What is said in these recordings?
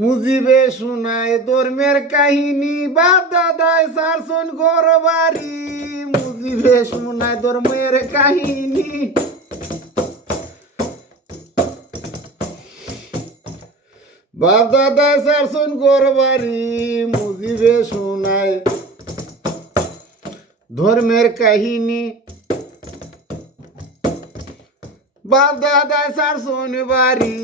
মুজিবে শোনায় ধর্মের কাহিনী বাপ দাদায় সারসন ঘর বাড়ি মুজিবে শোনায় ধর্মের কাহিনী। বাপ দাদায় সারসন ঘর বাড়ি মুজিবে শোনায় ধর্মের কাহিনী। বাপ দাদায় সারসন বাড়ি।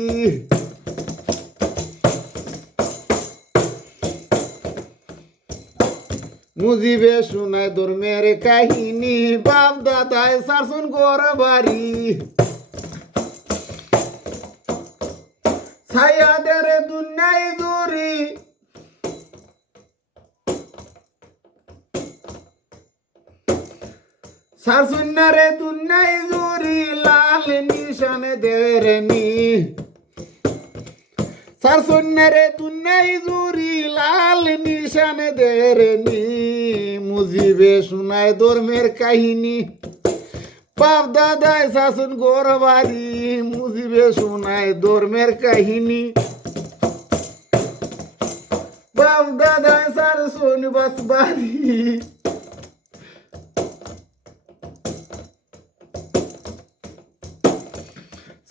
মুজিবে শোনায় ধর্মের কাহিনী। বাপ দাদায় শাসন ঘর বাড়ি ছায়াদের দুনিয়ায় দূরি শাসনারে দুনিয়ায় দূরি লাল নিশানে দেরেনি সারসন্যারে তুনাই জুরি লাল নিশানে দেরেনি মুজিবে শোনায় ধর্মের কাহিনী। বাপ দাদায় শাসন গোর মুজিবে শোনায় ধর্মের কাহিনী। বাপ দাদায় শাসন বাস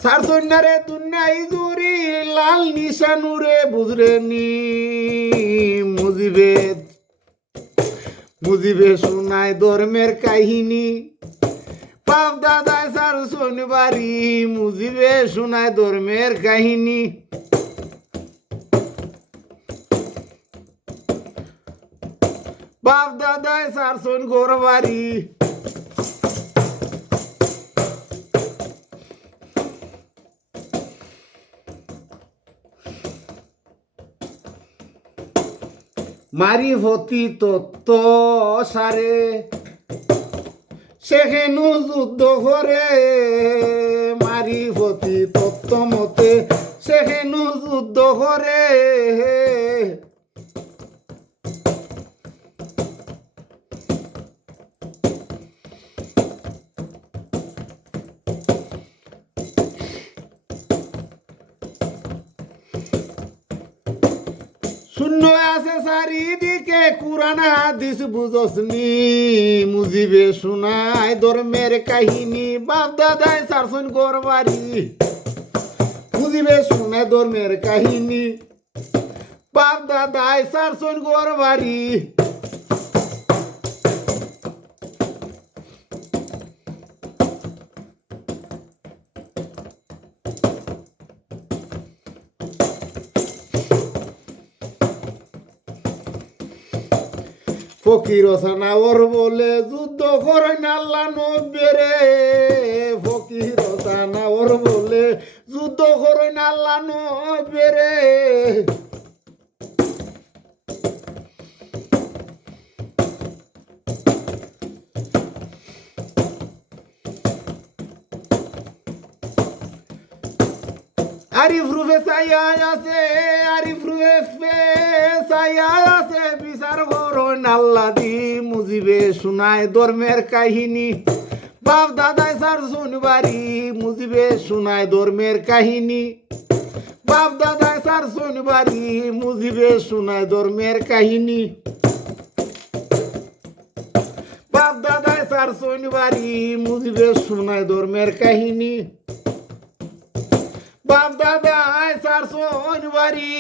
বাড়ি সারসন্যারে তুনাই জুরি লাল নিশানুরে বুঝরে নি। মুজিবে মুজিবে শোনায় ধর্মের কাহিনী। বাপ দাদায় সার শনিবারি মুজিবে শোনায় ধর্মের কাহিনী। বাপ দাদায় সার শোন গোরবাড়ি মারিফতি তত্ত্ব সারে সেখানু যুদ্ধ করে মারিভতি তত্ত্ব মতে সেখানু যুদ্ধ করে শূন্য আছে চারিদিকে, কোরআন, হাদিস বুঝসনি। মুজিবে শোনায় ধর্মের কাহিনী বাপ দাদায় সারসন গরবারি মুজিবে শোনায় ধর্মের কাহিনী বাপ দাদায় সারসন গরবারি ফকির সানাওর বলে যুদ্ধ করে নাল্লা নবেরে। ফকির সানাওর বলে যুদ্ধ করে নাল্লা নবেরে। আরিফ রুফে সাইয়া আছে, আরিফ আছে বিচার দি মুজিবে শোনায় ধর্মের কাহিনী। বাপ দাদাই সার শনিবারি মুজিবে শোনায় ধর্মের কাহিনী। বাপ দাদাই সার শনিবারি মুজিবে শোনায় ধর্মের কাহিনী। বাপ দাদাই সার শনিবারি মুজিবে শোনায় ধর্মের কাহিনী। বাবা বাবা আয় সার সোনবারি